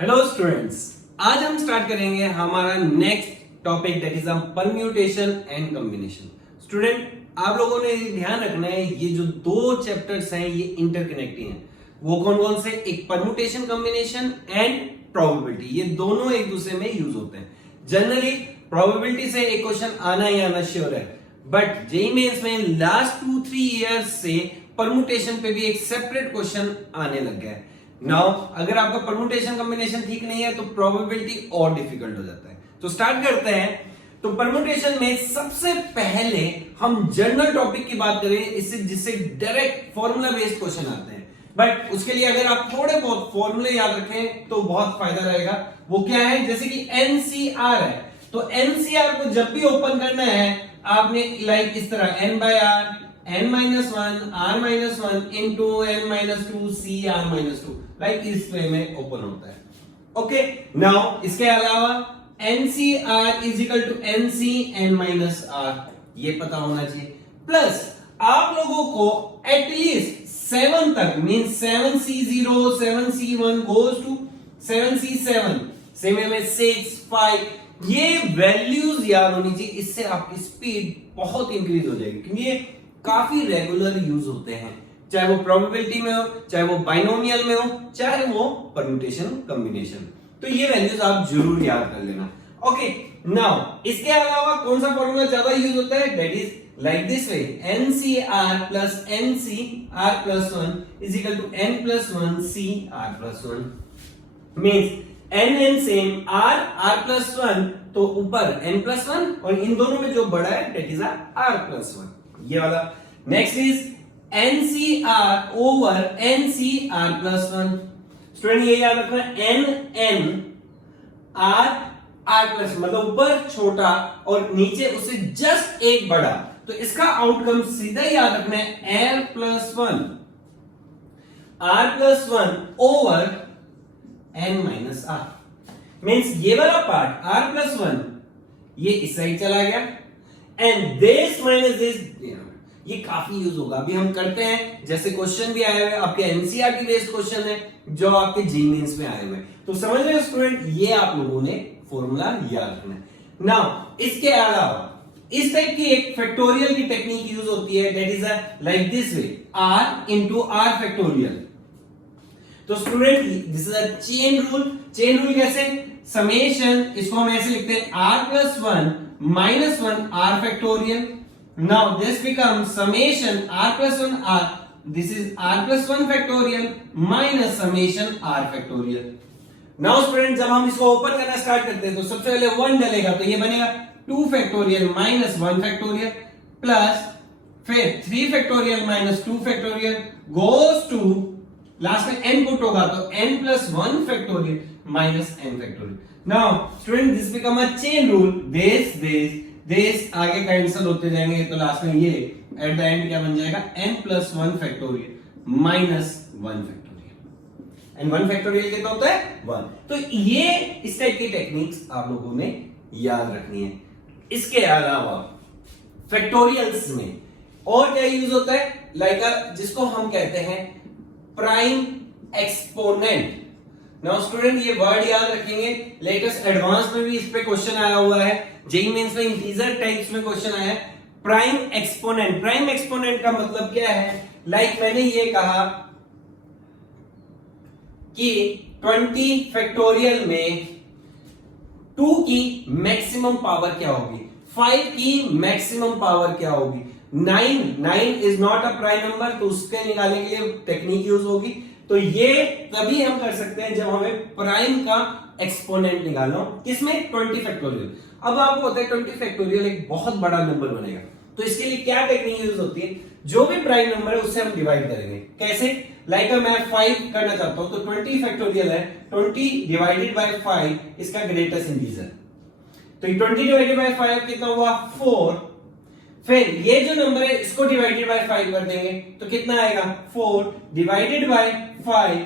Hello students, आज हम start करेंगे हमारा next topic that is permutation and combination. Student, आप लोगों ने ध्यान रखना है ये जो दो चैप्टर्स हैं ये इंटरकनेक्टिंग हैं। वो कौन कौन से? एक परम्यूटेशन कॉम्बिनेशन एंड प्रोबेबिलिटी, ये दोनों एक दूसरे में यूज होते हैं। जनरली प्रोबेबिलिटी से एक क्वेश्चन आना ही आना श्योर है, बट जेईई मेंस में लास्ट 2-3 इयर्स से परम्यूटेशन पे भी एक सेपरेट क्वेश्चन आने लग गया है। नाउ अगर आपका परम्यूटेशन कॉम्बिनेशन ठीक नहीं है तो प्रोबेबिलिटी और डिफिकल्ट हो जाता है। तो स्टार्ट करते हैं। तो परम्यूटेशन में सबसे पहले हम जनरल टॉपिक की बात करें, इससे जिससे डायरेक्ट फॉर्मूला बेस्ड क्वेश्चन आते हैं, बट उसके लिए अगर आप थोड़े बहुत फॉर्मूले याद रखें तो बहुत फायदा रहेगा। वो क्या है? जैसे कि एनसीआर है, तो एनसीआर को जब भी ओपन करना है आपने लाइक इस तरह n/r n-1 r-1 into n-2 cr-2 like इस वे में ओपन होता है। ओके, नाउ इसके अलावा NCR is equal to NC n-r, ये पता होना चाहिए। प्लस आप लोगों को एटलीस्ट 7 तक mean 7C0 7C1 goes to 7C7 same में 6 5 ये वैल्यूज याद होनी चाहिए। इससे आपकी स्पीड बहुत इंक्रीज हो जाएगी, क्योंकि ये काफी रेगुलर यूज होते हैं, चाहे वो प्रोबेबिलिटी में हो, चाहे वो बाइनोमियल में हो, चाहे वो परम्यूटेशन कॉम्बिनेशन। तो ये वैल्यूज आप जरूर याद कर लेना। ओके, नाउ इसके अलावा कौन सा फॉर्मूला ज्यादा यूज होता है? That is like this way, NCR plus NCR plus 1 is equal to N plus 1 CR plus 1 means N same R plus 1, तो ऊपर N plus 1 और इन दोनों में जो बड़ा है दैट इज R plus 1, ये वाला। Next is NCR over NCR plus 1। Student ये याद रखना, N R plus, मतलब ऊपर छोटा और नीचे उससे जस्ट एक बड़ा, तो इसका आउटकम सीधा याद रखना है R plus 1 over N minus R। Means ये वाला पार्ट R plus 1 ये इस साइड चला गया एंड दिस माइनस दिस, ये काफी यूज होगा। अभी हम करते हैं, जैसे क्वेश्चन भी आए हुए आपके एनसीईआरटी बेस्ड क्वेश्चन है जो आपके जेईई मेंस में आए हुए हैं। तो समझ रहे हो स्टूडेंट, ये आप लोगों ने फॉर्मूला याद रखना है। नाउ इसके अलावा इस टाइप की एक फैक्टोरियल की टेक्निक यूज होती है, that is like this way, r into r फैक्टोरियल। तो student this is a chain rule. Chain rule कैसे? समेशन, इसको हम ऐसे लिखते हैं r plus 1 minus 1 r factorial. Now this becomes summation r plus 1 r, this is r plus 1 factorial minus summation r factorial. Now student, जब हम इसको open करना स्टार्ट करते हैं तो सबसे पहले 1 डलेगा, तो ये बनेगा 2 factorial minus 1 factorial प्लस फिर 3 factorial minus 2 factorial goes to last में n पुट होगा तो n plus 1 factorial minus n factorial. Now student, this become a chain rule. this आगे कैंसिल होते जाएंगे, तो लास्ट में ये एट द एंड क्या बन जाएगा? n plus 1 factorial minus 1 factorial। and 1 factorial कितना होता है? 1। तो ये इस टाइप की टेक्निक्स आप लोगों ने याद रखनी है। इसके अलावा फैक्टोरियल्स में और क्या यूज होता है? लाइक जिसको हम कहते हैं प्राइम एक्सपोनेंट। नाउ स्टूडेंट, ये वर्ड याद रखेंगे, लेटेस्ट एडवांस में भी इस पे क्वेश्चन आया हुआ है, जेईई मेंस में इंटीजर टाइप्स में क्वेश्चन आया है। प्राइम एक्सपोनेंट, प्राइम एक्सपोनेंट का मतलब क्या है? लाइक मैंने ये कहा कि 20 फैक्टोरियल में 2 की मैक्सिमम पावर क्या होगी, 5 की मैक्सिमम पावर क्या होगी, 9 is not a prime number, तो उसके निकालने के लिए टेक्निक यूज होगी। तो ये तभी हम कर सकते हैं जब हमें प्राइम का एक्सपोनेंट निकालना हो, किसमें? 20 फैक्टोरियल। अब आपको होता है 20 फैक्टोरियल एक बहुत बड़ा नंबर बनेगा, तो इसके लिए क्या टेक्निक यूज होती है? जो भी प्राइम नंबर है उससे हम डिवाइड करेंगे। कैसे? लाइक मैं 5 करना चाहता हूं, तो 20 फैक्टोरियल है, 20 डिवाइडेड बाय 5 इसका ग्रेटेस्ट इंटीजर, तो 20 डिवाइडेड बाय 5 कितना हुआ? 4। फिर ये जो नंबर है इसको डिवाइडेड बाय 5 कर देंगे तो कितना आएगा? 4 डिवाइडेड बाय 5,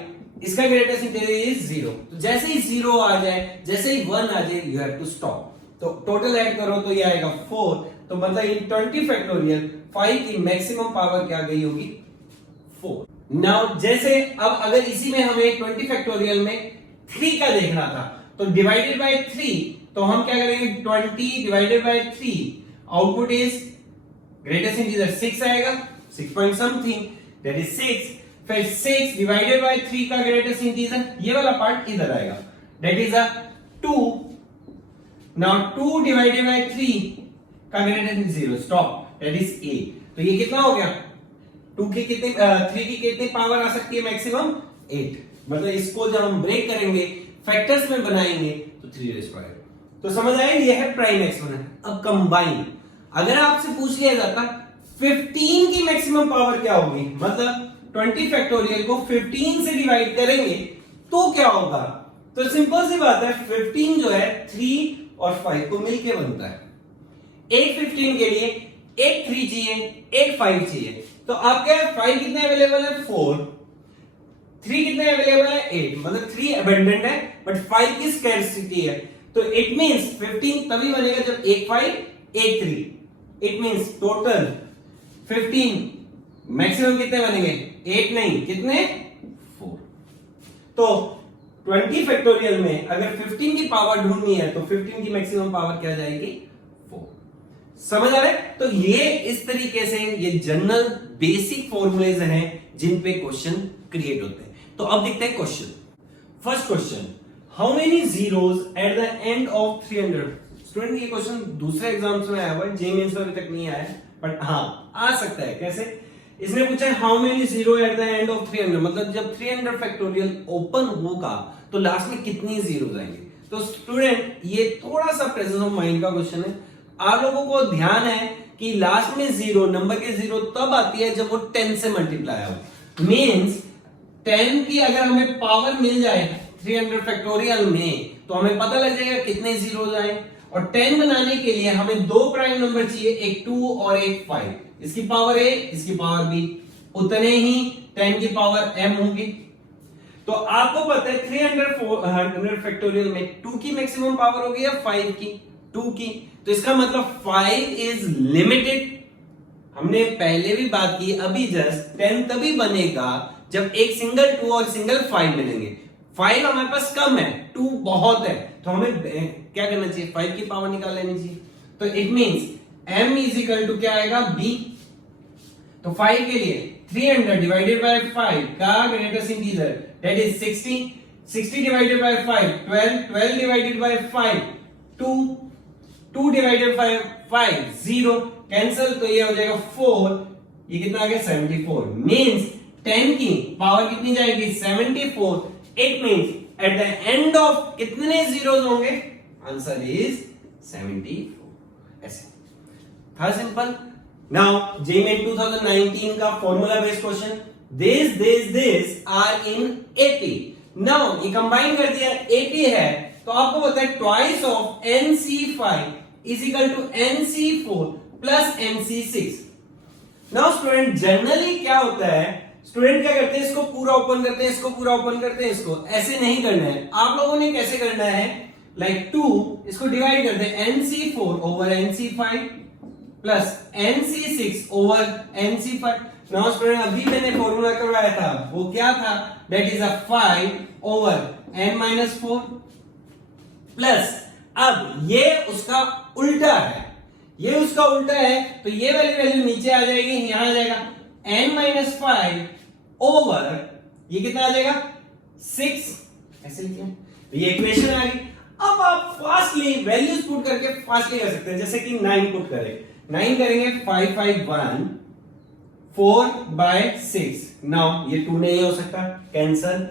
इसका ग्रेटेस्ट इंटीजर इज 0। तो जैसे ही 0 आ जाए, जैसे ही 1 आ जाए, यू हैव टू स्टॉप। तो टोटल ऐड करो तो ये आएगा 4। तो मतलब इन 20 फैक्टोरियल 5 की मैक्सिमम पावर क्या गई होगी? 4। नाउ जैसे अब अगर इसी में हमें 20 फैक्टोरियल में 3 का देखना था, तो डिवाइडेड बाय 3, तो हम क्या करेंगे 20 divided by 3, output is greatest integer 6 आएगा, 6 पॉइंट समथिंग, दैट इज 6। फिर 6 डिवाइडेड बाय 3 का ग्रेटेस्ट इंटीजर, ये वाला पार्ट इधर आएगा, that is 2। Now 2 divided by 3 का ग्रेटेस्ट 0, स्टॉप, दैट इज 8। तो ये कितना हो गया, 2 की कितनी 3 की कितनी पावर आ सकती है मैक्सिमम 8। मतलब इसको जब हम ब्रेक करेंगे फैक्टर्स में बनाएंगे तो 3 तो समझ आया, ये है प्राइम एक्सपोनेंट। अब कंबाइन, अगर आपसे पूछ लिया जाता 15 की मैक्सिमम पावर क्या होगी, मतलब 20 फैक्टोरियल को 15 से डिवाइड करेंगे तो क्या होगा, तो सिंपल सी बात है 15 जो है 3 और 5 को मिलके बनता है। एक 15 के लिए एक 3 चाहिए, एक 5 चाहिए, तो आपके 5 कितने अवेलेबल है 4, 3 कितने अवेलेबल है 8, मतलब 3 अबंडेंट है बट 5 की स्कैर्सिटी है। तो इट मींस 15 तभी बनेगा जब एक 5 एक 3, इट मींस टोटल 15 मैक्सिमम कितने बनेंगे 8 नहीं, कितने 4। तो 20 फैक्टोरियल में अगर 15 की पावर ढूंढनी है तो 15 की मैक्सिमम पावर क्या जाएगी 4। समझ आ रहा है? तो ये इस तरीके से ये जनरल बेसिक फॉर्मूलेज हैं जिन पे क्वेश्चन क्रिएट होते हैं। तो अब देखते हैं question. First question, how many zeros eight the end of 300। Student ये क्वेश्चन दूसरे एग्जाम्स में आया हुआ है, जेईई मेंस में अभी तक नहीं आया है, बट हाँ आ सकता है। कैसे? इसने पूछा है how many zero eight the end of 300, मतलब जब 300 फैक्टोरियल ओपन होगा तो लास्ट में कितनी जीरो आएंगे। तो स्टूडेंट ये थोड़ा सा प्रेजेंस ऑफ माइंड का क्वेश्चन है। आप लोगों को ध्यान है कि लास्ट में जीरो, नंबर के जीरो तब आती है जब वो 10 से मल्टीप्लाई हो। मींस 10 की अगर हमें पावर मिल जाए 300 फैक्टोरियल में तो हमें पता लग जाएगा कितने जीरो आए। और 10 बनाने के लिए हमें दो प्राइम नंबर चाहिए, एक 2 और एक 5। इसकी पावर a, इसकी पावर b, उतने ही 10 की पावर m होगी। तो आपको पता है 300 फैक्टोरियल में 2 की मैक्सिमम पावर होगी या 5 की, 2 की। तो इसका मतलब 5 इज लिमिटेड। हमने पहले भी बात की, अभी जस्ट 10 तभी बनेगा जब एक सिंगल 2 और सिंगल 5 मिलेंगे। 5 हमारे पास कम है, 2 बहुत है, तो हमें क्या करना चाहिए 5 की पावर निकाल लेनी चाहिए। तो it means m is equal to क्या आएगा b। तो 5 के लिए 300 डिवाइडेड बाय 5 का greatest integer that is 60, 60 divided by 5 12, 12 divided by 5 2, 2 divided by 5 0, cancel, तो ये हो जाएगा 4। ये कितना आ गया 74। मींस 10 की पावर कितनी जाएगी 74। It means at the end of कितने जीरोस होंगे, आंसर इज 74। ऐसे था सिंपल। नाउ जेईई 2019 का formula based question, this are in AP। Now ये कंबाइन कर दिया, AP है तो आपको पता है twice of NC5 is equal to NC4 plus NC6। Now student generally क्या होता है, स्टूडेंट क्या करते हैं, इसको पूरा ओपन करते हैं, इसको पूरा ओपन करते हैं, इसको ऐसे नहीं करना है। आप लोगों ने कैसे करना है, लाइक 2 इसको डिवाइड करते हैं NC4 over NC5 plus NC6 over NC5। Now student अभी मैंने फॉर्मूला करवाया था, वो क्या था, that is 5 over n-4 plus, अब ये उसका उल्टा है, ये उसका उल्टा है, तो ये वाली वैल्यू नीचे आ जाएगी, यहां आ जाएगा n-5 ओवर ये कितना आ जाएगा 6, ऐसे लिखिए, तो ये इक्वेशन आ गई। अब आप फास्टली वैल्यूज पुट करके फास्टली कर सकते हैं, जैसे कि 9 पुट करें, 9 करेंगे 5 5 1 4/6। नाउ ये 2 नहीं हो सकता, कैंसल।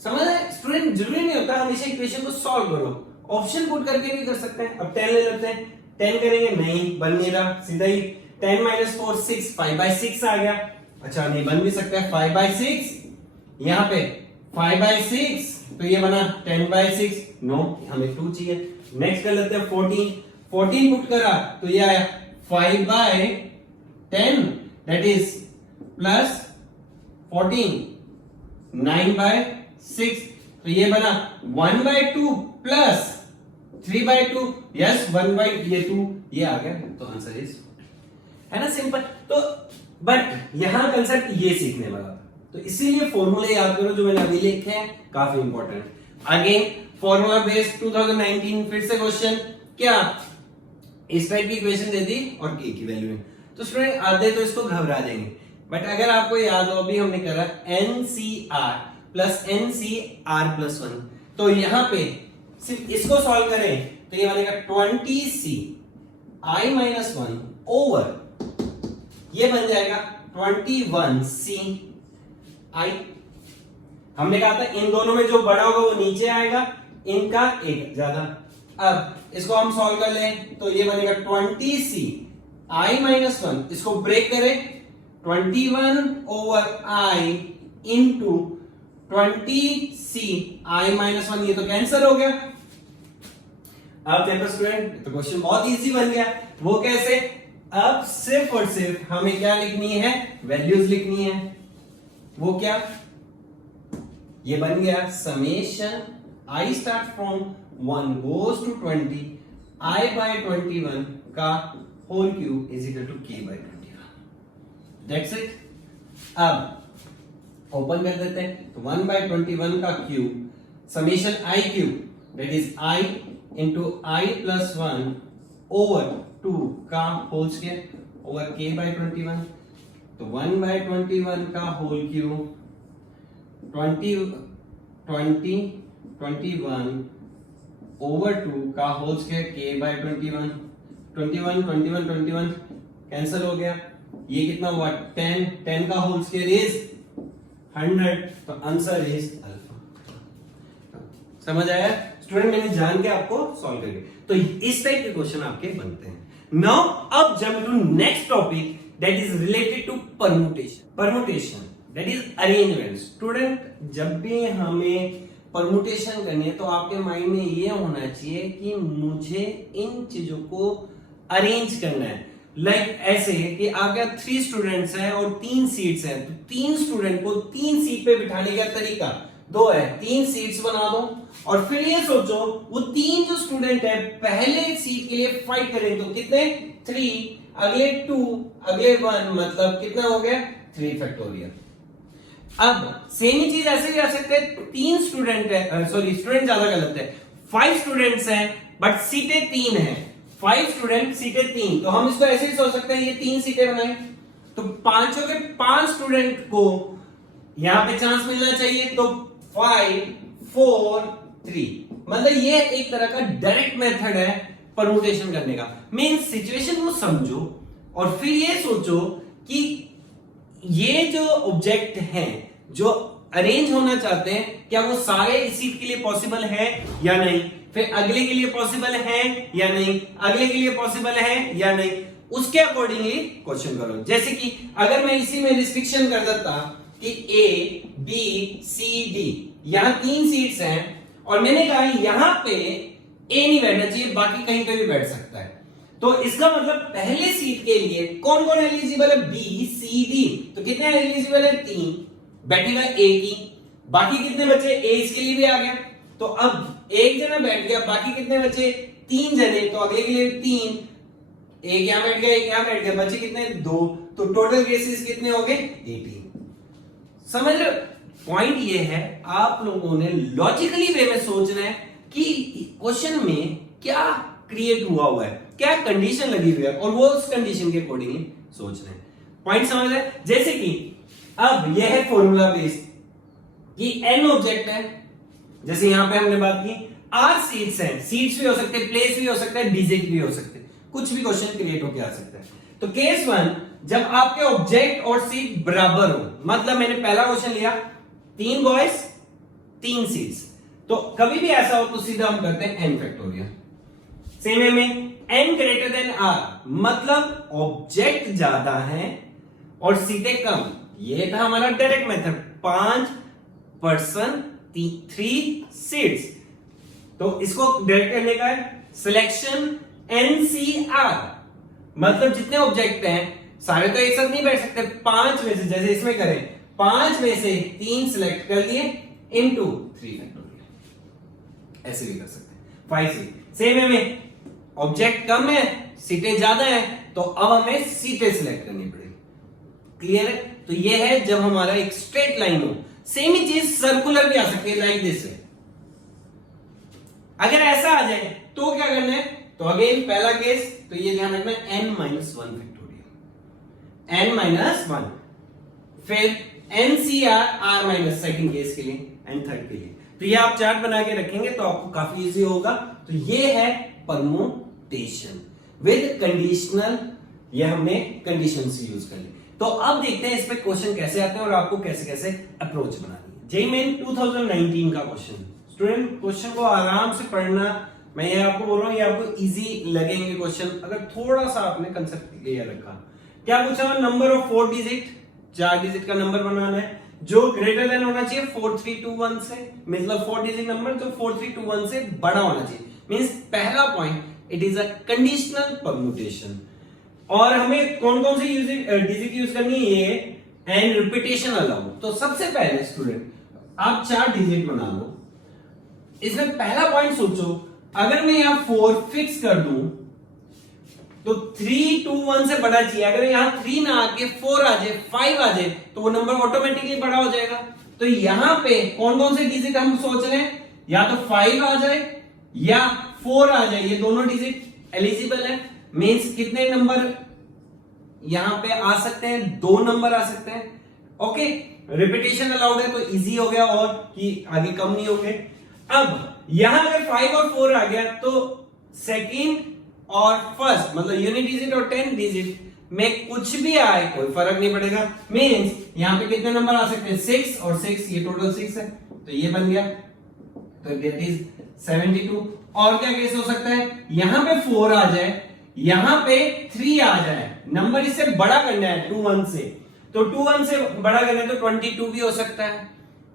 समझ आए स्टूडेंट, जरूरी नहीं होता हमेशा इक्वेशन को सॉल्व करो, ऑप्शन पुट करके भी कर सकते हैं। अब 10 ले लेते हैं, 10 करेंगे, नहीं बन नहीं रहा, सीधा ही 10 - 4 6, 5/6 आ गया। अच्छा नहीं बन भी सकता है 5/6, यहां पे 5/6, तो ये बना 10/6, नो हमें 2 चाहिए। नेक्स्ट कर लेते हैं 14, 14 पुट करा तो ये आया 5/10 दैट इज प्लस 14 9/6, तो ये बना 1/2 प्लस 3/2, यस 1/2 ये आ गया, तो आंसर इज, है ना सिंपल। तो बट यहां कंसेप्ट ये सीखने वाला था, तो इसीलिए फॉर्मूले याद करो जो मैंने अभी लिखे हैं, काफी इंपॉर्टेंट। अगेन फॉर्मूला बेस्ड 2019 फिर से क्वेश्चन क्या इस टाइप की इक्वेशन दे दी और k की वैल्यू है, तो स्टूडेंट आधे तो इसको घबरा जाएंगे, बट अगर आपको याद हो अभी हमने करा NCR प्लस NCR+1, तो यहां पे सिर्फ इसको सॉल्व करें तो ये बनेगा 20C I-1 ओवर ये बन जाएगा 21C I। हमने कहा था इन दोनों में जो बड़ा होगा वो नीचे आएगा, इनका एक ज्यादा। अब इसको हम सॉल्व कर लें तो ये बनेगा 20C I-1, इसको ब्रेक करें 21 over I into 20C I-1, ये तो कैंसिल हो गया। अब देखो स्टूडेंट तो क्वेश्चन बहुत इजी बन गया। वो कैसे? अब सिर्फ और सिर्फ हमें क्या लिखनी है, वैल्यूज लिखनी है। वो क्या, ये बन गया summation I start from 1 goes to 20 I by 21 का whole cube is equal to k by 21। That's it. अब ओपन कर देते हैं तो 1 by 21 का cube summation I cube that is I into I plus 1 over 2 का whole square over k by 21, तो 1 by 21 का होल क्यूब 21 ओवर 2 का whole square k by 21, 21 cancel हो गया, ये कितना हुआ 10 का होल स्क्वायर इज 100, तो आंसर इज अल्फा। समझ आया स्टूडेंट? मैंने जान के आपको सॉल्व करके, तो इस टाइप के क्वेश्चन आपके बनते हैं। नाउ अब jump to next topic that is related to permutation that is arrangement. Student जब भी हमें परमुटेशन करनी है तो आपके माइंड में ये होना चाहिए कि मुझे इन चीजों को अरेंज करना है। लाइक ऐसे कि आपके 3 स्टूडेंट्स हैं और 3 सीट्स हैं, तो 3 स्टूडेंट को 3 सीट पे बिठाने का तरीका 2 है, 3 सीट्स बना दो और फिर ये सोचो वो 3 जो स्टूडेंट है पहले सीट के लिए फाइट करें तो कितने 3, अगले 2, अगले 1, मतलब कितना हो गया 3 फैक्टोरियल। अब सेम ही चीज ऐसे भी आ सकते हैं, 3 स्टूडेंट है, सॉरी स्टूडेंट ज्यादा गलत है, 5 स्टूडेंट्स हैं बट सीटें 3 हैं, 5 स्टूडेंट सीटें 3, तो हम इसको ऐसे ही सोच सकते हैं ये 3 सीटें बनाएं तो 5 के 5 स्टूडेंट को यहां पे चांस मिलना चाहिए, तो 5 4 3, मतलब ये एक तरह का डायरेक्ट मेथड है परमुटेशन करने का। मींस सिचुएशन को समझो और फिर ये सोचो कि ये जो ऑब्जेक्ट हैं जो अरेंज होना चाहते हैं क्या वो सारे इस सीट के लिए पॉसिबल है या नहीं, फिर अगले के लिए पॉसिबल है या नहीं, अगले के लिए पॉसिबल है या नहीं, उसके अकॉर्डिंगली क्वेश्चन करो। जैसे कि अगर मैं इसी में रिस्ट्रिक्शन कर देता कि A B C D यहां 3 सीट्स हैं और मैंने कहा यहां पे A नहीं बैठना चाहिए, बाकी कहीं पे भी बैठ सकता है, तो इसका मतलब पहले सीट के लिए कौन कौन एलिजिबल है B C D, तो कितने एलिजिबल है 3, बैठेगा A की, बाकी कितने बचे A इसके लिए भी आ गया, तो अब एक जना बैठ गया, बाकी कितने बचे 3 जने, तो अगले के लिए 3, एक यहां बैठ गया, एक यहां बैठ गया, बचे कितने 2, तो टोटल केसेस कितने हो गए 18। समझ रहे हो? पॉइंट ये है आप लोगों ने लॉजिकली वे में सोचना है कि क्वेश्चन में क्या क्रिएट हुआ है, क्या कंडीशन लगी हुई है और वो उस कंडीशन के अकॉर्डिंगली सोचना है। पॉइंट समझ रहे? जैसे कि अब यह है फॉर्मूला बेस्ड कि n ऑब्जेक्ट है, जैसे यहां पे हमने बात की r सीट्स हैं, सीट्स भी हो सकते हैं, प्लेस भी हो सकता है, डिजिट भी हो सकते हैं, कुछ भी क्वेश्चन क्रिएट होकर आ सकता है। तो केस 1 जब आपके ऑब्जेक्ट और सीट बराबर हो, मतलब मैंने पहला क्वेश्चन लिया 3 बॉयज 3 सीट्स, तो कभी भी ऐसा हो तो सीधा हम करते हैं n फैक्टोरियल। सेम है में n ग्रेटर देन r, मतलब ऑब्जेक्ट ज्यादा है और सीटें कम, ये था हमारा डायरेक्ट मेथड, 5 पर्सन 3 सीट्स, तो इसको डायरेक्ट करने का है सिलेक्शन NCR, मतलब जितने ऑब्जेक्ट हैं सारे तो एक साथ नहीं बैठ सकते, 5 में से जैसे इसमें करें 5 में से 3 सिलेक्ट कर लिए इनटू 3 फैक्टोरियल, ऐसे भी कर सकते हैं 5 सीट। सेम है में ऑब्जेक्ट कम है सीटें ज्यादा है, तो अब हमें सीटें सिलेक्ट करनी पड़ेगी। क्लियर है? तो ये है जब हमारा एक स्ट्रेट लाइन हो। सेम ही चीज सर्कुलर भी आ सकती है, लाइक दिस, अगर ऐसा आ जाए तो क्या करना है, तो अगेन पहला केस, तो ये ध्यान रखना है n minus one factorial, n minus one, फिर NCR r minus second case के लिए एंड थर्ड के लिए। तो ये आप चार्ट बना के रखेंगे तो आपको काफी इजी होगा। तो ये है परमुटेशन विद कंडीशनल, ये हमने कंडीशन से यूज कर ली। तो अब देखते हैं इस पे क्वेश्चन कैसे आते हैं और आपको कैसे कैसे अप्रोच बनानी है। जेईई मेन 2019 का क्वेश्चन, स्टूडेंट क्वेश्चन को आराम से पढ़ना, मैं ये आपको बोल रहा हूं, ये आपको इजी लगेंगे क्वेश्चन अगर थोड़ा सा आपने कंसेप्ट क्लियर रखा। क्या पूछा, नंबर ऑफ 4 डिजिट, 4 डिजिट का नंबर बनाना है जो ग्रेटर देन होना चाहिए 4321 से, मतलब 4 डिजिट नंबर जो 4321 से बड़ा होना चाहिए। मींस पहला point, it is a conditional permutation. और हमें कौन कौन से डिजिट यूज करनी है, ये एंड रिपीटेशन अलाउ। तो सबसे पहले स्टूडेंट आप 4 डिजिट बना लो। इसमें पहला पॉइंट सोचो, अगर मैं यहां 4 फिक्स कर दूं तो 321 से बड़ा चाहिए। अगर यहां 3 ना आके 4 आ जाए, 5 आ जाए, तो वो नंबर ऑटोमेटिकली बड़ा हो जाएगा। तो यहां पे कौन कौन से डिजिट हम सोच रहे हैं, या तो 5 आ जाए या 4 आ जाए, ये दोनों डिजिट एलिजिबल है। मींस कितने नंबर यहां पे आ सकते हैं, 2 नंबर आ सकते हैं। ओके, रिपीटेशन अलाउड है तो इजी हो गया और कि आगे कम नहीं होंगे। अब यहां अगर 5 और 4 आ गया तो सेकंड और फर्स्ट, मतलब यूनिट डिजिट और 10 डिजिट में कुछ भी आए कोई फर्क नहीं पड़ेगा। मींस यहां पे कितने नंबर आ सकते हैं, 6 और 6, ये टोटल 6 है, तो ये बन गया, तो दैट इज 72। और क्या केस हो सकता है, यहां पे 4 आ जाए, यहां पे 3 आ जाए, नंबर इससे बड़ा करना है 21 से, तो 21 से बड़ा करना है तो 22 भी हो सकता है।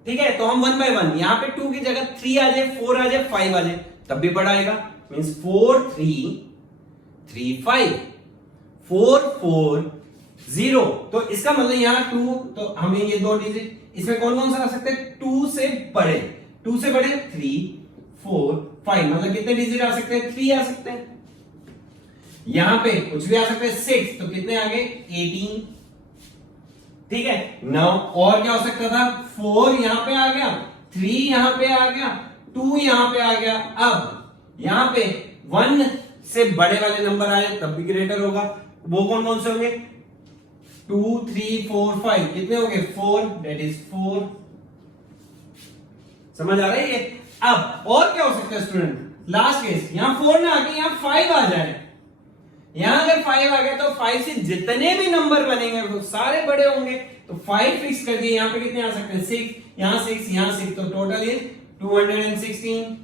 ठीक है, तो हम 1 बाय 1, यहां पे 2 की जगह 3 आ जाए, 4 आ जाए, 5 आ जाए, तब भी बड़ा आएगा। मींस 4 3 3 5 4 4 0, तो इसका मतलब यहां 2, तो हमें ये 2 डिजिट, इसमें कौन कौन सा आ सकते हैं, 2 से बड़े, 2 से बड़े 3 4 5, मतलब कितने डिजिट आ सकते हैं, 3 आ सकते हैं। यहां पे कुछ भी आ सकते हैं, 6, तो कितने आ गए, 18। ठीक है, नाउ और क्या हो सकता था, 4 यहां पे आ गया, 3 यहां पे आ गया, 2 यहां पे आ गया। अब यहां पे 1 से बड़े वाले नंबर आए तब भी ग्रेटर होगा, वो कौन कौन से होंगे, 2 3 4 5, कितने हो गए, 4, दैट इज 4। समझ आ रही है। अब और क्या हो सकता है स्टूडेंट, लास्ट केस, यहां 4 ना आके यहां 5 आ जाए, यहां अगर 5 आ गया तो 5 से जितने भी नंबर बनेंगे वो सारे बड़े होंगे, तो 5 फिक्स कर दिए। यहां पे कितने आ सकते हैं, 6, यहां 6, यहां 6, तो टोटल इज 216।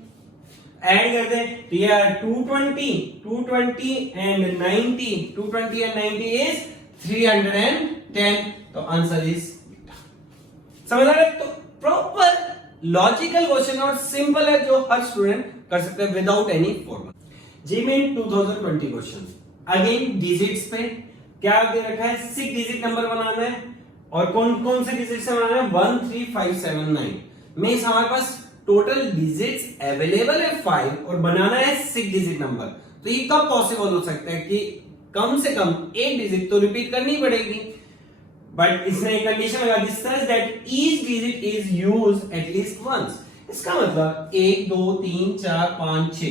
ऐड कर दें तो ये 220 एंड 90, 220 एंड 90 इज 310, तो आंसर इज, समझ आ रहा है। तो प्रॉपर लॉजिकल क्वेश्चन और सिंपल है जो हर स्टूडेंट कर सकते हैं without any formula. JEE main 2020 question, again digits पे क्या दे रखा है, 6 डिजिट नंबर बनाना है, और कौन कौन से डिजिट से बनाना है, 1 3 5 7 9 में हमारे पास टोटल डिजिट्स अवेलेबल है 5 और बनाना है 6 डिजिट नंबर। तो ये कब पॉसिबल हो सकता है कि कम से कम एक डिजिट तो रिपीट करनी पड़ेगी, बट इसने एक कंडीशन लगा दी, such that each digit is used at least once. इसका मतलब 1 2 3 4 5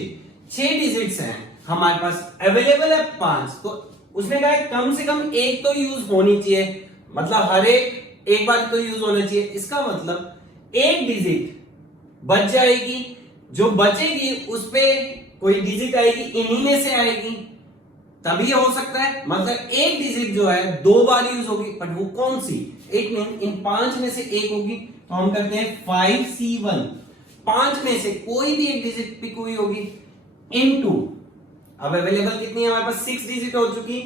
6 डिजिट्स हैं हमारे पास, अवेलेबल है 5, तो उसने कहा है कम से कम एक तो यूज होनी चाहिए, मतलब हर एक बार तो यूज होना चाहिए। इसका मतलब एक डिजिट बच जाएगी, जो बचेगी उस पे कोई डिजिट आएगी, इन्हीं में से आएगी, तभी हो सकता है। मतलब एक डिजिट जो है 2 बार यूज होगी, बट वो कौन सी, एक नहीं, इन 5 में से एक होगी। तो हम करते हैं 5C1, 5 में से कोई भी एक डिजिट पिक हुई होगी, इनटू, अब अवेलेबल कितनी है हमारे पास, 6 डिजिट हो चुकी,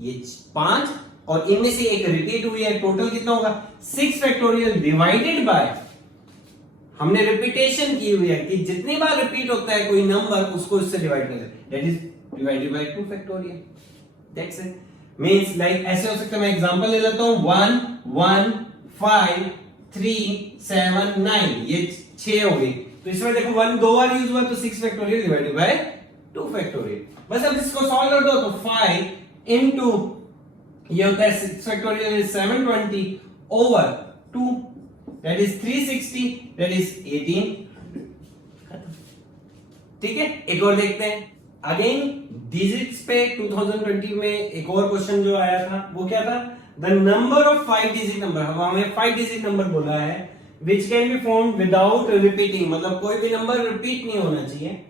ये 5 और इनमें से एक रिपीट हुई है, टोटल कितना होगा 6 फैक्टोरियल डिवाइडेड बाय, हमने रिपीटेशन की हुई है कि जितनी बार रिपीट होता है कोई नंबर उसको इससे डिवाइड कर दे, that is divided by 2 factorial, that's it. Means like ऐसे हो सकता है, मैं एग्जांपल ले लेता हूं, 1 1 5 3 7 9, ये 6 हो गई। तो इसमें देखो 1 2 बार यूज हुआ तो 6 फैक्टोरियल डिवाइडेड बाय 2 फैक्टोरियल। बस अब इसको सॉल्व कर दो तो 5 इनटू ये होता है 6 factorial is 720 over 2, that is 360, that is 18, ठीक है, एक और देखते हैं। अगेन डिजिट्स पे 2020 में एक और क्वेश्चन जो आया था वो क्या था, the number of 5 digit number, हमें 5 डिजिट नंबर बोला है which can be found without repeating, मतलब कोई भी नंबर रिपीट नहीं होना चाहिए,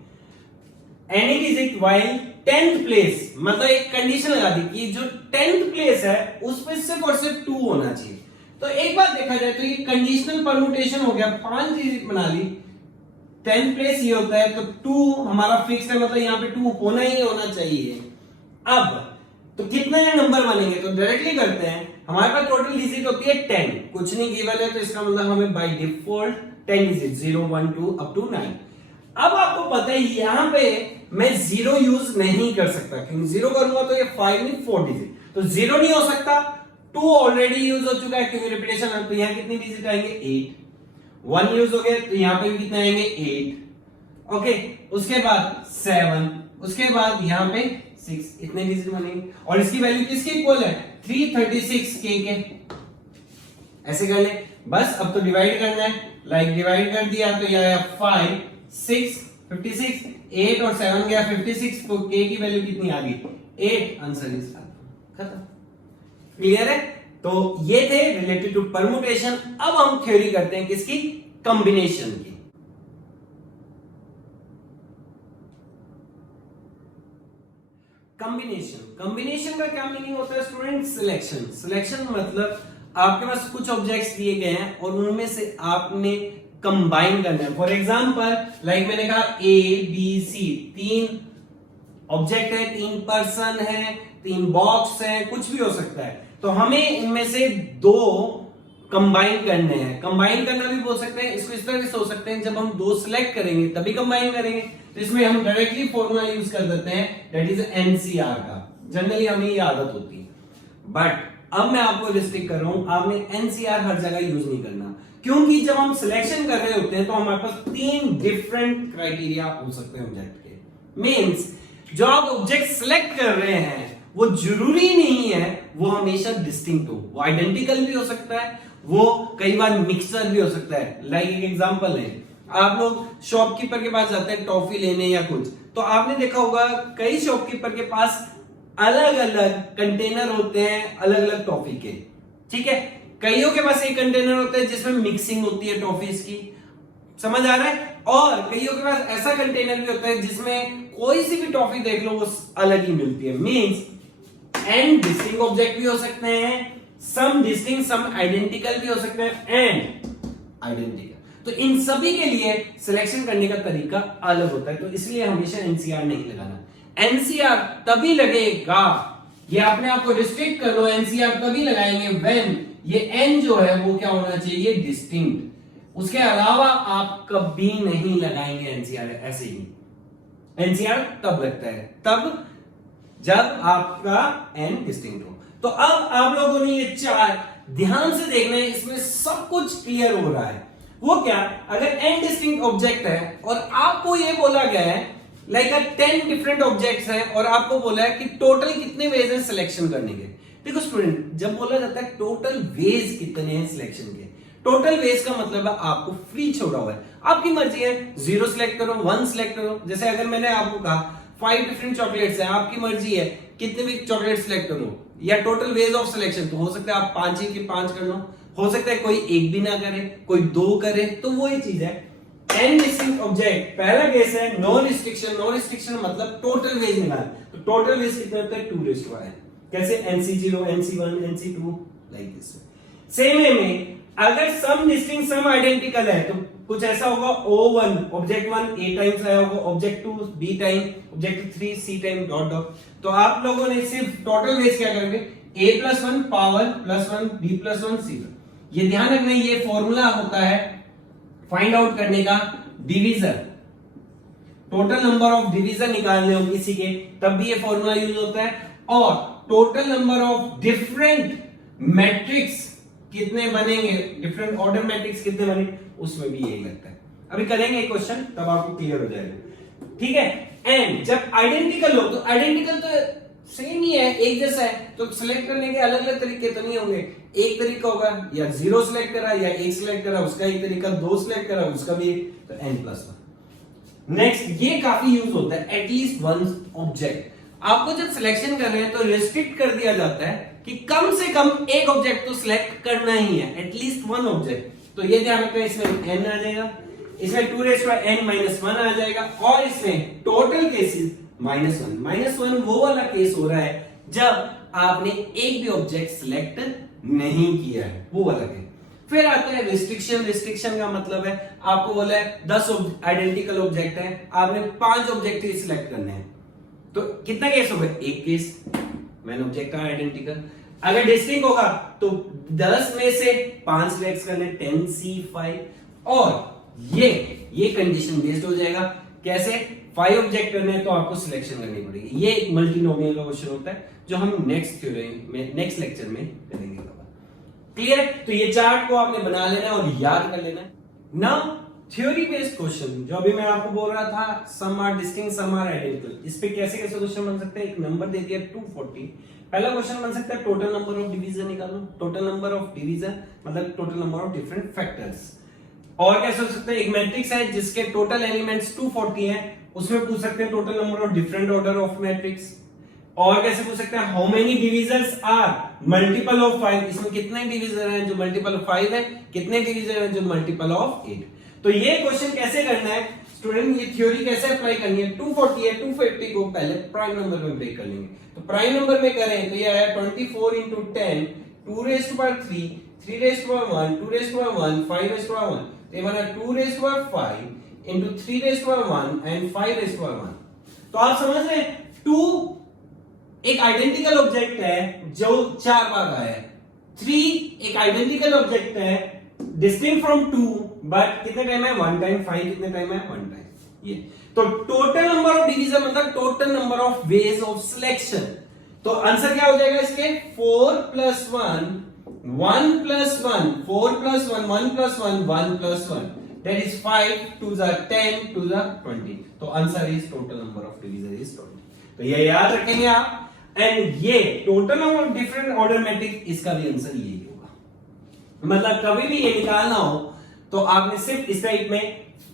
any digit while 10th place, मतलब एक कंडीशन लगा दी कि जो 10th प्लेस है उस पे सिर्फ और सिर्फ 2 होना चाहिए। तो एक बात देखा जाए तो ये कंडीशनल परम्यूटेशन हो गया, 5 डिजिट बना ली, 10th प्लेस ये होता है तो 2 हमारा फिक्स है, मतलब यहाँ पे 2 होना ही होना चाहिए। अब तो कितने नंबर बनेंगे, तो डायरेक्टली करते हैं, हमारे पास टोटल डिजिट होती है 10, कुछ नहीं गिवन है तो इसका मतलब हमें by default 10 digit 0 1 2 up to 9। अब आपको पता है यहां पे मैं 0 यूज नहीं कर सकता, क्योंकि 0 करूंगा तो ये 5 नहीं 4 डिजिट, तो 0 नहीं हो सकता, 2 ऑलरेडी यूज हो चुका है क्योंकि रिपीटेशन है, तो यहां कितनी डिजिट आएंगे 8, 1 यूज हो गया तो यहां पे भी कितने आएंगे 8, ओके, उसके बाद 7, उसके बाद यहां पे 6, इतने डिजिट बनेंगे, और इसकी वैल्यू किसके इक्वल है 336 के ऐसे कर ले बस। अब तो डिवाइड करना है, लाइक डिवाइड कर दिया तो यह आया 5 6 56, 8 और 7 गया 56, तो k की वैल्यू कितनी आ गई 8, आंसर इज खत्म। क्लियर है, तो ये थे रिलेटेड टू परम्यूटेशन। अब हम थ्योरी करते हैं किसकी, कॉम्बिनेशन की। कॉम्बिनेशन का क्या मीनिंग होता है स्टूडेंट, सिलेक्शन मतलब आपके पास कुछ ऑब्जेक्ट्स दिए गए हैं और उनमें से आपने कंबाइन करना है। फॉर एग्जांपल लाइक मैंने कहा ए बी सी, 3 ऑब्जेक्ट है, 3 पर्सन है, 3 बॉक्स है, कुछ भी हो सकता है, तो हमें इनमें से 2 कंबाइन करने हैं। कंबाइन करना भी बोल सकते हैं, इसको इस तरह से हो सकते हैं, जब हम 2 सिलेक्ट करेंगे तभी कंबाइन करेंगे, तो इसमें हम डायरेक्टली फॉर्मूला यूज कर देते हैं, दैट इज एनसीआर का। जनरली हमें ये आदत होती है, बट अब मैं आपको रिस्ट्रिक्ट कर रहा हूं, आपने एनसीआर हर जगह यूज नहीं करना, क्योंकि जब हम सिलेक्शन कर रहे होते हैं तो हमारे पास 3 डिफरेंट क्राइटेरिया हो सकते हैं ऑब्जेक्ट के। मींस जो आप ऑब्जेक्ट सिलेक्ट कर रहे हैं वो जरूरी नहीं है वो हमेशा डिस्टिंक्ट हो, वो आइडेंटिकल भी हो सकता है, वो कई बार मिक्सचर भी हो सकता है। लाइक एक एग्जांपल है, आप लोग शॉपकीपर के पास जाते हैं टॉफी लेने या कुछ, तो आपने देखा होगा कई शॉपकीपर के पास अलग अलग कंटेनर होते हैं अलग अलग टॉफी के, ठीक है, कईयों के पास एक कंटेनर होता है जिसमें मिक्सिंग होती है टॉफीज की, समझ आ रहा है, और कईयों के पास ऐसा कंटेनर भी होता है जिसमें कोई सी भी टॉफी देख लो वो अलग ही मिलती है। मींस एंड डिस्टिंक्ट ऑब्जेक्ट भी हो सकते हैं, सम डिस्टिंक्ट सम आइडेंटिकल भी हो सकते हैं, एंड आइडेंटिकल। तो इन सभी के लिए सिलेक्शन करने का तरीका अलग होता है, तो इसलिए हमेशा एनसीआर नहीं लगाना। एनसीआर तभी लगेगा, ये अपने आप को रिस्ट्रिक्ट कर लो, एनसीआर तभी लगाएंगे व्हेन ये एन जो है वो क्या होना चाहिए डिस्टिंक्ट, उसके अलावा आप कभी नहीं लगाएंगे एनसीआर ऐसे ही। एनसीआर तब लगता है तब जब आपका एन डिस्टिंक्ट हो। तो अब आप लोगों ने ये 4 ध्यान से देखना है, इसमें सब कुछ क्लियर हो रहा है। वो क्या, अगर एन डिस्टिंक्ट ऑब्जेक्ट है और आपको ये बोला गया है लाइक 10 डिफरेंट ऑब्जेक्ट्स हैं और आपको बोला है कि टोटल कितने वेज हैं सिलेक्शन करने के। देखो स्टूडेंट, जब बोला जाता है टोटल वेज कितने हैं सिलेक्शन के, टोटल वेज का मतलब है आपको फ्री छोड़ा हुआ है, आपकी मर्जी है 0 सिलेक्ट करो 1 सिलेक्ट करो। जैसे अगर मैंने आपको कहा 5 डिफरेंट चॉकलेट्स हैं, आपकी मर्जी है कितने भी चॉकलेट सिलेक्ट करो, या टोटल वेज ऑफ सिलेक्शन, तो हो सकता है आप 5 ही के 5 कर लो, हो सकता है कोई एक भी ना करे, कोई 2 करे, तो वही चीज है एन डिस्टिंक्ट ऑब्जेक्ट। पहला केस है नो रिस्ट्रिक्शन, नो रिस्ट्रिक्शन मतलब टोटल वेज निकाल, तो टोटल वेज कितने होते हैं 2 कैसे NC0 NC1 NC2 like this. Same way में अगर सम डिस्टिंक्ट सम आइडेंटिकल है तो कुछ ऐसा होगा O1 ऑब्जेक्ट 1 A टाइम्स आया होगा, object 2 B time, object 3 C time dot dot. तो आप लोगों ने सिर्फ टोटल वेज क्या करेंगे A+1 पावर +1 B+1 C। ये ध्यान रखना, ये फॉर्मूला होता है फाइंड आउट करने का division, total number of division निकालने हो किसी के तब भी ये फॉर्मूला यूज होता है, और total number of different matrix कितने बनेंगे, डिफरेंट ऑर्डर मैट्रिक्स कितने बनेंगे, उसमें भी यही लगता है। अभी करेंगे एक क्वेश्चन तब आपको क्लियर हो जाएगा, ठीक है। एंड जब आइडेंटिकल हो तो आइडेंटिकल तो सेम ही है, एक जैसा है, तो सिलेक्ट करने के अलग अलग तरीके तो नहीं होंगे। एक तरीका होगा या 0 सिलेक्ट करा या 1 सिलेक्ट करा उसका एक तरीका, 2 सिलेक्ट करा उसका भी एक, तो n+1। नेक्स्ट, ये काफी यूज होता है, एटलीस्ट वन ऑब्जेक्ट। आपको जब सिलेक्शन कर रहे हैं तो रेस्ट्रिक्ट कर दिया जाता है कि कम से कम एक ऑब्जेक्ट तो सिलेक्ट करना ही है, एटलीस्ट वन ऑब्जेक्ट। तो ये ध्यान रखना, इसमें n आ जाएगा, इसमें 2n-1 आ जाएगा, और इसमें टोटल केसेस -1। -1 वो वाला केस हो रहा है जब आपने एक भी ऑब्जेक्ट सिलेक्ट नहीं किया है, वो वाला केस। फिर आता है रिस्ट्रिक्शन। रिस्ट्रिक्शन का मतलब है आपको बोला है 10 आइडेंटिकल ऑब्जेक्ट है, आपने 5 ऑब्जेक्ट ही सिलेक्ट करने हैं, तो कितना केस होगा? एक केस, मैंने ऑब्जेक्ट का आइडेंटिकल। अगर डिस्टिंक्ट होगा तो 10 में से 5 सिलेक्ट करने, 10C5। और ये कंडीशन बेस्ड हो जाएगा। कैसे? 5 ऑब्जेक्ट करने हैं तो आपको सिलेक्शन करनी पड़ेगी। ये एक मल्टीनोमियल का क्वेश्चन होता है जो हम नेक्स्ट लेक्चर में करेंगे। क्लियर? तो ये चार्ट को आपने बना लेना है और याद कर लेना है। नाउ थ्योरी बेस्ड क्वेश्चन, जो अभी मैं आपको बोल रहा था, some are distinct some are identical, इस पे कैसे कैसे क्वेश्चन बन सकते हैं। एक नंबर दे दिया 240, पहला क्वेश्चन बन सकता है टोटल नंबर ऑफ डिवीजन निकालो। टोटल नंबर ऑफ डिवीजन मतलब total number of different factors. और कैसे हो सकता है, एक मैट्रिक्स है जिसके टोटल एलिमेंट्स 240 हैं, उसमें पूछ सकते हैं total number of different order of matrix. और कैसे पूछ सकते हैं, how many divisors are multiple of 5, इसमें कितने डिविजर हैं जो मल्टीपल ऑफ 5 है, कितने डिविजर हैं जो मल्टीपल ऑफ 8। तो ये क्वेश्चन कैसे करना है स्टूडेंट, ये थ्योरी कैसे अप्लाई करनी है। 240 है, 250 को पहले प्राइम नंबर में ब्रेक कर लेंगे। तो प्राइम नंबर में करें तो ये आया 24 into 10, 2⁻3, 3⁻1, 2⁻1, 5⁻1, तो ये बना 2⁵ into 3⁻1 and 5⁻1। तो आप समझ रहे हैं, 2 एक आइडेंटिकल ऑब्जेक्ट है जो 4 बार आया है, 3 एक आइडेंटिकल ऑब्जेक्ट है डिस्टिंक्ट फ्रॉम 2, बट कितने टाइम है? 1 टाइम। 5 कितने टाइम है? 1 टाइम। ये तो टोटल नंबर ऑफ डिवीजन मतलब total number of ways of selection. तो आंसर क्या हो जाएगा इसके? 4 + 1, 1 + 1, 4 + 1, 1 + 1, 1 + 1, that is 5 to the 10 to the 20। तो answer is total number of division is 20। तो ये याद रखेंगे आप। एंड ये total number of different order matrix, इसका भी आंसर यही होगा। मतलब कभी भी ये निकालना हो तो आपने सिर्फ इस टाइप में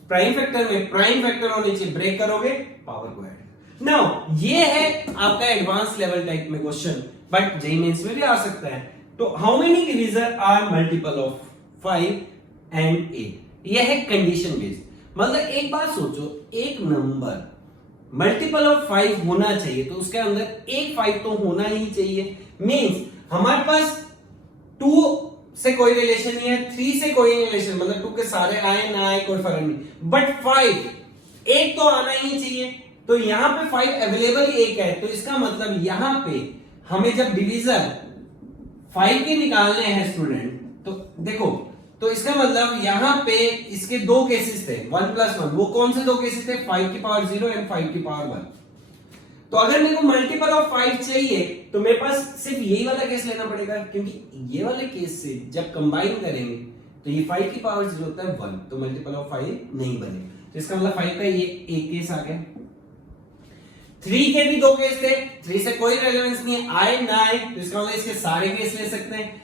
प्राइम फैक्टर होने नीचे ब्रेक करोगे, पावर को ऐड। नाउ ये है आपका एडवांस लेवल टाइप में क्वेश्चन, बट जेईई मेंस में भी आ सकता है। तो how many divisor are multiple of 5 and 8, ये है कंडीशन बेस्ड। मतलब एक बात सोचो, एक नंबर मल्टीपल ऑफ 5 होना चाहिए तो उसके अंदर एक 5 तो होना ही चाहिए। मींस हमारे पास 2 से कोई रिलेशन नहीं है, 3 से कोई रिलेशन, मतलब 2 के सारे आए ना आए कोई फर्क नहीं, बट 5 एक तो आना ही चाहिए। तो यहां पे 5 अवेलेबल ही एक है, तो इसका मतलब यहां पे हमें जब डिवीजन 5 के निकालने हैं स्टूडेंट, तो देखो, तो इसका मतलब यहां पे इसके 2 केसेस थे, 1 + 1। वो कौन से 2 केसेस थे? 5 की पावर 0 एंड 5 की पावर 1। तो अगर मेरे को मल्टीपल ऑफ 5 चाहिए तो मेरे पास सिर्फ यही वाला केस लेना पड़ेगा, क्योंकि ये वाले केस से जब कंबाइन करेंगे तो ये 5 की पावर 0 होता है 1, तो मल्टीपल ऑफ 5 नहीं बनेगा। तो इसका मतलब 5 का ये एक केस आ गया। 3 के भी 2 केस थे, 3 से कोई रेलेवेंस नहीं है, आए ना आए, तो इसका मतलब इसके सारे केस ले सकते हैं।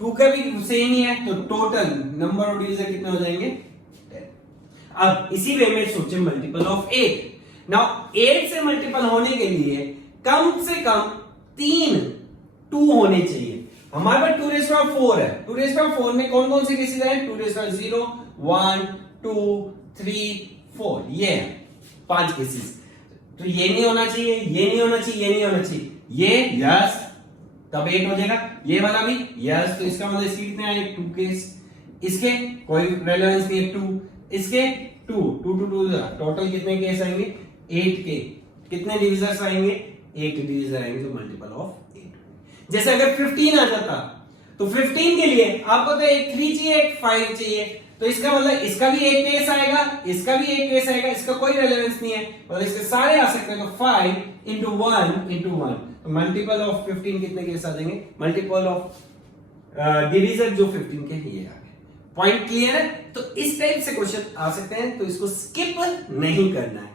2 का भी सेम ही है, तो टोटल नंबर ऑफ डिवीजन कितने हो जाएंगे? 10। अब इसी वे में सोचे मल्टीपल ऑफ 8। नाउ 8 से मल्टीपल होने के लिए कम से कम 3 2 होने चाहिए। हमारे पास 2⁴ है, 2⁴ में कौन कौन से केसेस हैं? 2�0, 1, 2, 3, 4, ये है 5 केसेस। तो ये नहीं होना चाहिए, ये नहीं होना चाहिए, ये नहीं होना चाहिए, ये यस, तब 8 हो जाएगा। ये वाला भी यस, तो इसका मतलब इसके कितने आए? 2 केस। इसके कोई रेलेवेंस नहीं है, 2, इसके 2, 2 2 2, टोटल कितने केस आएंगे? 8 के। कितने डिविजर्स आएंगे? 8 डिविजर आएंगे, जो मल्टीपल ऑफ 8। जैसे अगर 15 आ जाता तो 15 के लिए आपको तो एक 3 चाहिए, एक 5 चाहिए, तो इसका मतलब इसका भी एक केस आएगा, इसका भी एक केस आएगा, इसका कोई रेलेवेंस नहीं है, मतलब इसके सारे आ सकते हैं। तो 5 into 1 into 1, तो मल्टीपल ऑफ 15 कितने केस आ जाएंगे? मल्टीपल ऑफ डिवीजर जो 15 के ये आ गए। पॉइंट क्लियर है? तो इस टाइप से क्वेश्चन आ सकते हैं, तो इसको स्किप नहीं करना है।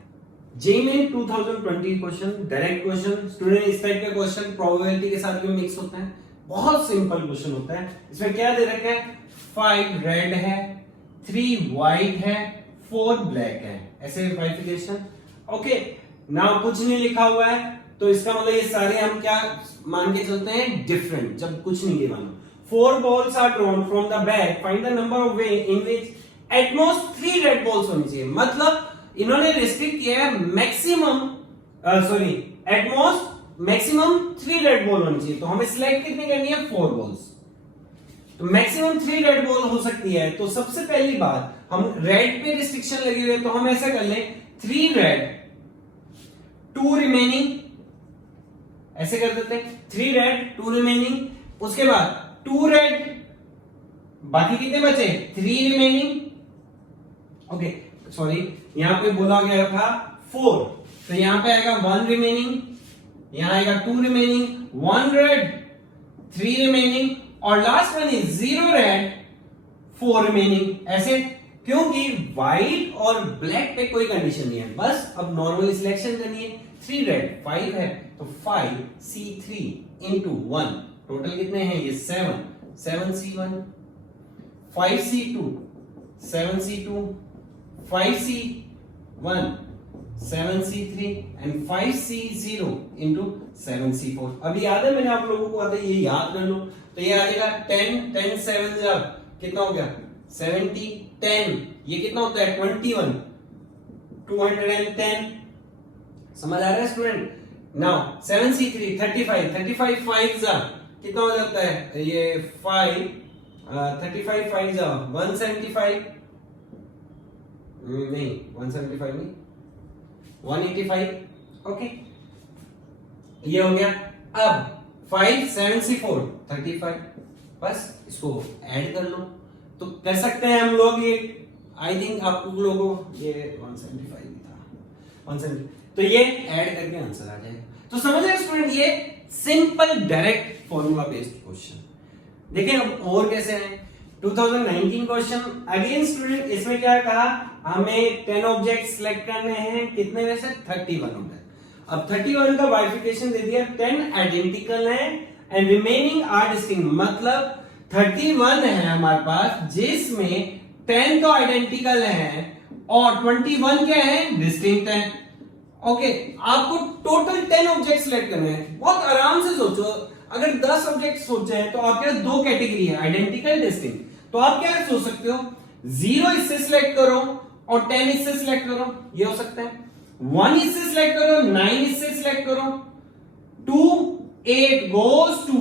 JEE main 2020 question, direct question. Student इस टाइप के क्वेश्चन प्रोबेबिलिटी के साथ भी मिक्स होता है, बहुत सिंपल क्वेश्चन होता है। इसमें क्या दे रखा है? 5 रेड है, 3 व्हाइट है, 4 ब्लैक है, ऐसे बाइफिकेशन। ओके, नाउ कुछ नहीं लिखा हुआ है तो इसका मतलब ये सारे हम क्या मान के चलते हैं, डिफरेंट। जब कुछ नहीं है मानो 4 balls are drawn from the bag, find the number of way in which at most 3 red balls होनी चाहिए। मतलब इन्होंने रिस्ट्रिक्ट किया है maximum at most maximum 3 red ball होनी चाहिए। तो हमें सिलेक्ट कितनी करनी है, 4 बॉल्स। तो मैक्सिमम 3 रेड बॉल हो सकती है। तो सबसे पहली बात, हम रेड पे रिस्ट्रिक्शन लगी हुई है तो हम ऐसा कर लें 3 रेड 2 रिमेनिंग, ऐसे कर देते हैं 3 रेड 2 रिमेनिंग। उसके बाद 2 रेड, बाकी कितने बचे, 3 रिमेनिंग। ओके सॉरी, यहां पे बोला गया था 4, तो यहां पे आएगा 1 रिमेनिंग, यहां आएगा 2 रिमेनिंग, 1 रेड 3 रिमेनिंग, और last one is 0 red 4 remaining. ऐसे क्योंकि व्हाइट और ब्लैक पे कोई कंडीशन नहीं है, बस अब नॉर्मल सिलेक्शन करनी है। 3 रेड 5 है तो 5C3 इंटू 1, टोटल कितने हैं ये 7, 7C1, 5C2 7C2, 5C1 7C3 and 5C0 into 7C4। अब याद है मैंने आप लोगों को आता है ये याद कर लो, तो ये आ जाएगा 10 7 जा कितना हो गया 70, 10 ये कितना होता है 21, 210। समझ आ रहा है स्टूडेंट? नाउ 7C3 35, 35 5 जा कितना हो जाता है ये 5, 35 5 जा 175, नहीं 175 नहीं 185। ओके ये हो गया। अब 5 7C4 35, बस इसको ऐड कर लो तो कर सकते हैं हम लोग। ये आई थिंक आप लोगों को ये 175 भी था 170, तो ये ऐड करके आंसर आ जाएगा। तो समझ रहे स्टूडेंट, ये simple direct formula based question. देखिए अब और कैसे है 2019 क्वेश्चन अगेन स्टूडेंट, इसमें क्या कहा, हमें 10 ऑब्जेक्ट सिलेक्ट करने हैं, कितने में से 31 ऑब्जेक्ट। अब 31 का बाइफिकेशन दे दिया, 10 आइडेंटिकल है एंड रिमेनिंग आर डिस्टिंक्ट। मतलब 31 है हमारे पास जिसमें 10 तो आइडेंटिकल है और 21 क्या है, डिस्टिंक्ट है। ओके आपको टोटल 10 ऑब्जेक्ट सिलेक्ट करने हैं। बहुत आराम से सोचो, अगर 10 ऑब्जेक्ट सोचे हैं तो आपके पास 2 कैटेगरी है, आइडेंटिकल डिस्टिंक्ट। तो आप क्या सोच सकते हो, 0 इससे सिलेक्ट करो और 10 इससे सिलेक्ट करो, ये हो सकता है। 1 इससे सिलेक्ट करो, 9 इससे सिलेक्ट करो, 2 8 goes to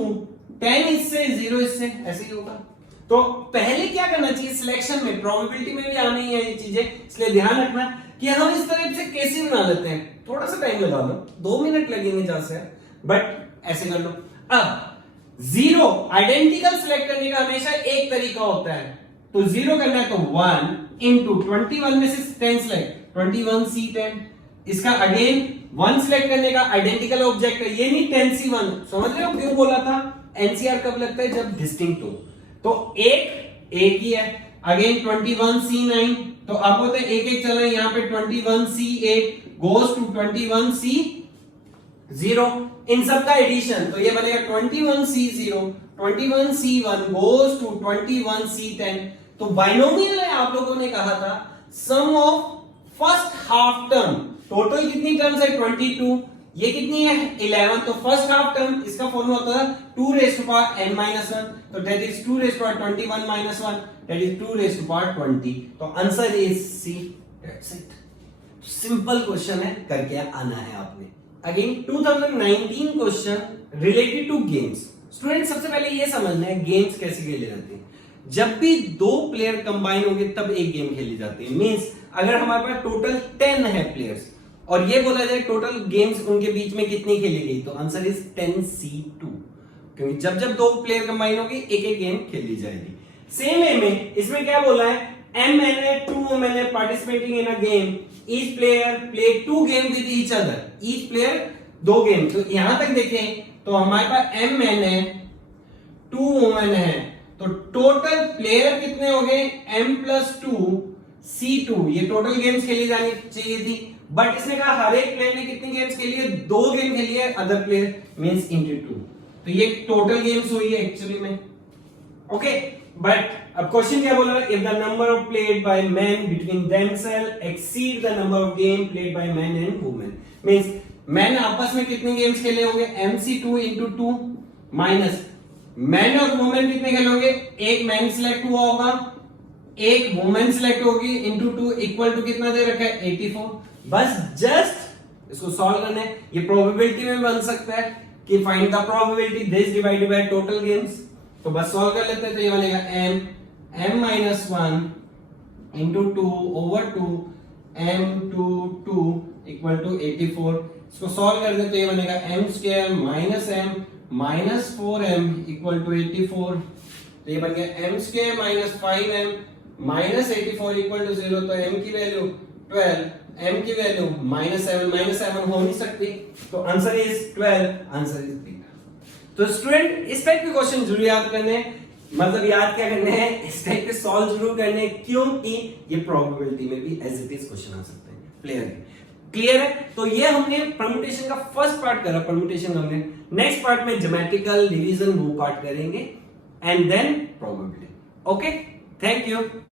10 इससे 0 इससे, ऐसे ही होगा। तो पहले क्या करना चाहिए, सिलेक्शन में प्रोबेबिलिटी में भी आनी है ये चीजें, इसलिए ध्यान रखना कि हम इस तरह से कैसे बना लेते हैं। थोड़ा सा टाइम लगा लो, 2 मिनट लगेंगे ज्यादा से, बट ऐसे कर लो। अब 0 आइडेंटिकल सिलेक्ट करने का हमेशा एक तरीका होता है, तो 0 करना है तो 1 इंटू 21 में से 10 सिलेक्ट, 21C10। इसका अगेन 1 सिलेक्ट करने का आइडेंटिकल ऑब्जेक्ट है, ये नहीं 10C1। समझ रहे हो क्यों बोला था, एनसीआर कब लगता है, जब डिस्टिंक्ट हो। तो एक ही है, अगेन 21C9, तो अब होते एक एक चल रहे हैं, यहां पे 21C8 goes to 21C0, इन सब का एडिशन, तो ये बनेगा 21C0, 21C1 goes to 21C10। तो बाइनोमियल है, आप लोगों ने कहा था sum of first half term, total कितनी टर्म्स है 22, ये कितनी है 11, तो फर्स्ट हाफ टर्म इसका फॉर्मूला होता है 2 raised to power n-1, तो that is 2 raised to power 21 minus 1, that is 2 raised to power 20। तो answer is C, that's it. Simple question है, करके आना है आपने। Again 2019 question related to games. Student सबसे पहले ये समझना है गेम्स कैसे खेले जाते हैं। जब भी 2 प्लेयर कंबाइन होंगे तब एक गेम खेली जाती है। मींस अगर हमारे पास टोटल 10 है प्लेयर्स और ये बोला जाए टोटल गेम्स उनके बीच में कितनी खेली गई, तो आंसर इज 10C2, क्योंकि जब जब 2 प्लेयर कंबाइन होंगे एक एक गेम खेली जाएगी। सेम वे में इसमें क्या बोला है, two men participating in a game, each player play 2 game with each other, each player 2 game. तो यहां तक देखें तो हमारे पास m men है 2 women है, तो टोटल प्लेयर कितने हो गए m+2 C2, ये टोटल गेम्स खेली जानी चाहिए थी, बट इसने कहा हर एक प्लेयर ने कितनी गेम्स खेली है, 2 गेम खेली है, अदर प्लेयर मींस into 2, तो ये टोटल गेम्स हुई है एक्चुअली में। ओके बट अब क्वेश्चन क्या बोला, if the number of played by man between themselves exceed the number of game played by man and women, means man आपस में कितने गेम्स खेले होंगे, MC2 into 2 माइनस मैन और वुमेन कितने खेले होंगे, एक मैन सिलेक्ट हुआ होगा, एक वुमेन सिलेक्ट होगी, इंटू 2 इक्वल टू कितना दे रखा है 84। बस जस्ट इसको सॉल्व करना है। ये प्रोबेबिलिटी में बन सकता है कि find the probability this divided by total games, तो बस सॉल्व कर लेते हैं। तो ये बनेगा m minus 1 into 2 over 2 m to 2 equal to 84। इसको सॉल्व कर दें तो ये बनेगा m square minus m minus 4m equal to 84। तो ये बन गया m square minus 5m minus 84 equal to 0। तो m की वैल्यू 12, m की वैल्यू माइनस 7 हो नहीं सकती, तो answer is 12, answer is B. तो स्टूडेंट इस टाइप के क्वेश्चन जरूर याद करने हैं, मतलब याद क्या करने हैं, इस टाइप के सॉल्व जरूर करने हैं, क्योंकि ये प्रोबेबिलिटी में भी एज इट इज क्वेश्चन आ सकते हैं। क्लियर है? तो ये हमने परम्यूटेशन का फर्स्ट पार्ट करा, परम्यूटेशन हमने। नेक्स्ट पार्ट में ज्योमेट्रिकल डिवीजन वो पार्ट करेंगे and then probability. Okay, thank you.